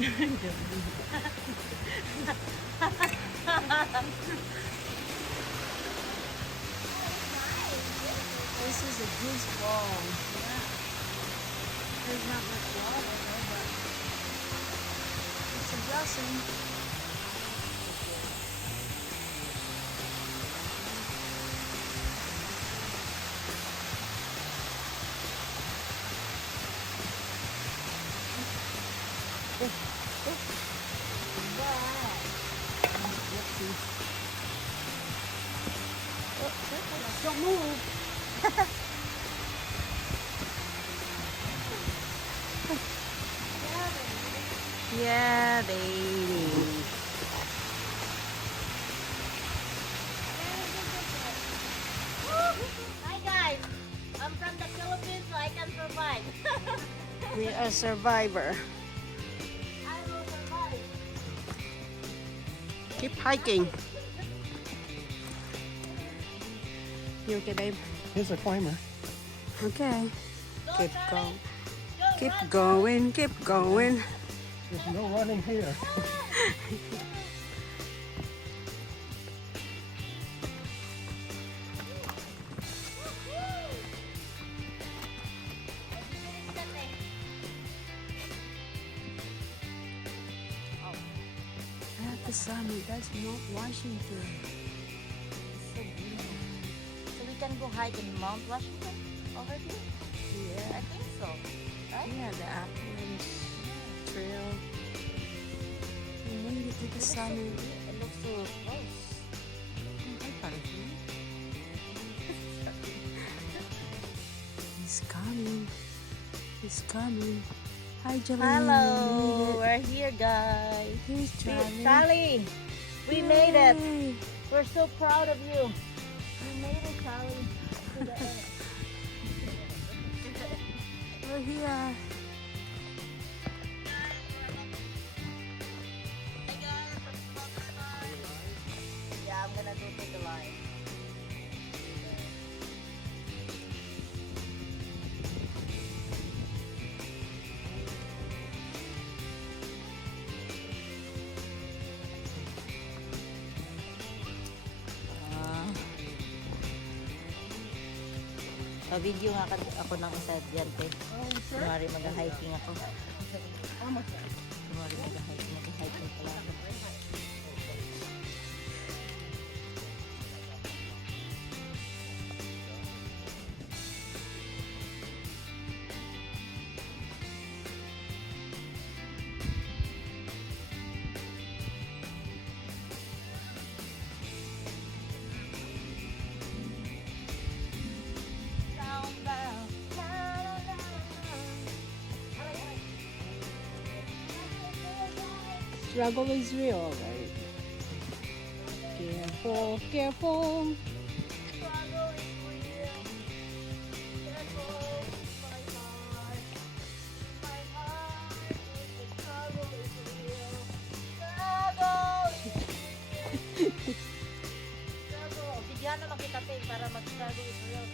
This is a good fall. Yeah. There's not much water though, but it's a blessing. Don't move. Yeah, baby. Hi guys, I'm from the Philippines, so I can survive. We are a survivor. I will survive. Keep hiking. You okay, babe? Here's a climber. Okay. Go, Keep Charlie. going. Go, Keep run. going. Keep going. There's no running here. At the summit, that's Mount Washington. So beautiful. So we can go hike in Mount Washington over here? Yeah. I think so. Right? Yeah, the Appalachian Trail. We made it to the summit. It looks so close. He's coming. He's coming. Hi, Jolene. Hello, We made we're here guys. it. Here's driving. Sally, we made it. Yay. We're so proud of you. We made it, Sally. To the end. We're here. Yeah, I'm gonna go take a line. Pa-video nga ako ng isa dyan, te. Kunwari mag-hiking ako. Kunwari mag-hiking pala ako. Struggle is real, right? Careful, careful. Struggle is real. Careful, my heart. My heart, the struggle is real. Struggle is real. Struggle. Bigyan naman kita, te, para mag-struggle is real.